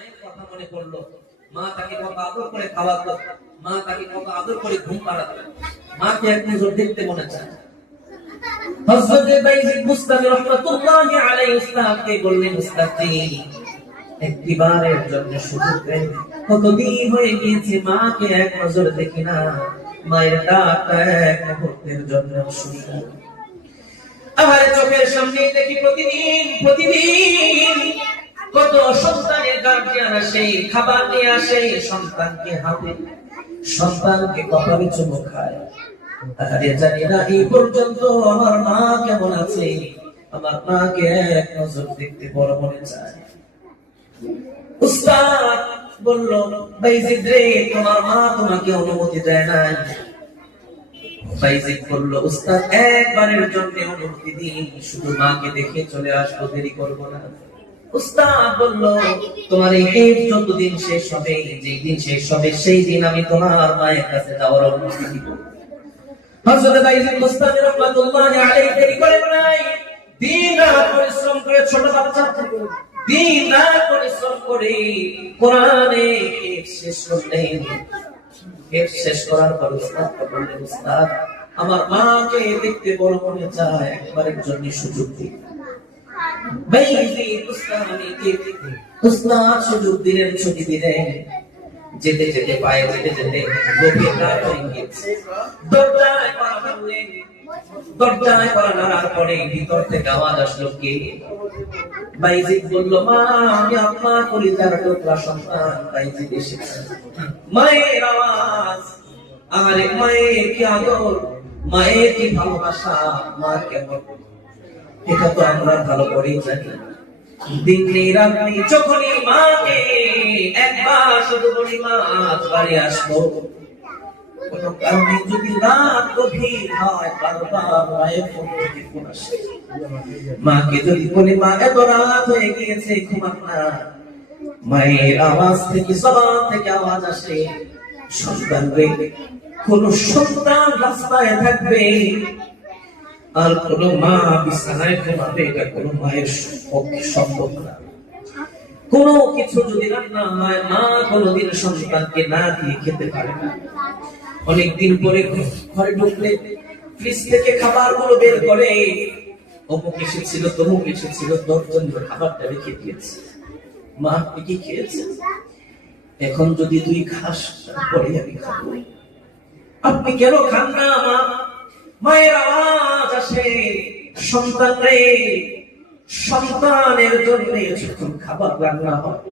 মায়ের কথা মনে পড়লো। মা তাকে কত আদর করে খাওয়াতো, মা তাকে কত আদর করে ঘুম পাড়াতো। মাকে এক নজর দেখতে মনে চায়। হযরত বাইজিদ বুস্তামি রাহমাতুল্লাহি আলাইহি উস্তাদকে বললেন, উস্তাদ জি একবারের জন্য সুযোগ দেন। কতদিন হয়ে গিয়েছে মাকে এক নজর দেখি না, মায়ের ডাকটা এক মুহূর্তের জন্য শুনি না। আমার চোখের সামনে দেখি প্রতিদিন কত সন্তানের গার্জিয়ান আসে, খাবার নিয়ে আসে, সন্তানকে হাতে, সন্তানকে কপালে চুমু খায়। আরে জানি না এই পর্যন্ত আমার মা কেমন আছে। আমার মাকে এক নজর দেখতে বড় মনে চায়। উস্তাদ বলল, বাইজিদ রে, তোমার মা তোমাকে অনুমতি দেয় নাই। বাইজিদ বলল, উস্তাদ একবারের জন্য অনুমতি দিন, শুধু মাকে দেখে চলে আসবো, দেরি করবো না। উস্তাদ বলল, তোমার এই যতদিন শেষ হবে, যেই দিন শেষ হবে সেই দিন আমি তোমার মায়ের কাছে যাওয়ার অনুমতি দিব। হযরত বাইজিদ বুস্তামি রাহমাতুল্লাহি আলাইহি দেরি করেন নাই। দিন-রাত পরিশ্রম করে, ছোট বাচ্চা থেকে দিন-রাত পরিশ্রম করে কোরআনে শেষ করলেন। শেষ করার পর উস্তাদ বললেন, উস্তাদ আমার মাকে দেখতে বড় মনে চায়, একবারের জন্য সুযোগ দিন। বাইজিদ বুস্তামিকে উস্তাদ সুযোগ দিলেন, ছুটি দিলেন। যেতে যেতে পায়ে যেতে যেতে গভীর রাত হয়ে গিয়েছে। দরজায় পা ভাঙলেন। দরজায় পা নাড়ার পরে ভিতর থেকে আওয়াজ আসলো, কে? বাইজিদ বলল, মা আমি আপনার কলিজার টুকরা সন্তান বাইজিদ এসেছে। মায়ের আওয়াজ, আরে মায়ের কি আদর, মায়ের কি ভালোবাসা, মা কেমন, এটা তো আমরা ভালো করেই জানি। দিনে রাতে যখনই মাকে একবার শুধু বলি মা বাড়ি আসবো, কোন কারণে যদি রাত গভীর হয় বারবার মায়ের ফোন থেকে ফোন আসে। মাকে যদি বলি মা এত রাত হয়ে গিয়েছে ঘুমান না, মায়ের আওয়াজ থেকে, জবান থেকে আওয়াজ আসে, সন্তান রে, কোন সন্তান রাস্তায় থাকবে আর কোন মা বিছানায় ঘুমাবে, এটা কোন মায়ের পক্ষে সম্ভব না। কোন কিছু যদি রান্না হয়, মা কোনদিন সন্তানকে না দিয়ে খেতে পারে না। অনেকদিন পরে ঘরে ঢুকলে ফ্রিজ থেকে খাবার গুলো বের করে, অমুক এসেছিল, তমুক এসেছিল, 10 জন খাবারটা রেখে দিয়েছে। মা আপনি কি খেয়েছেন? এখন যদি তুই খাস পরে আমি খাবো। আপনি কেন খান না? মা, মায়ের আওয়াজ আসে, সন্তান রে, সন্তানের জন্য যখন খাবার রান্না হয়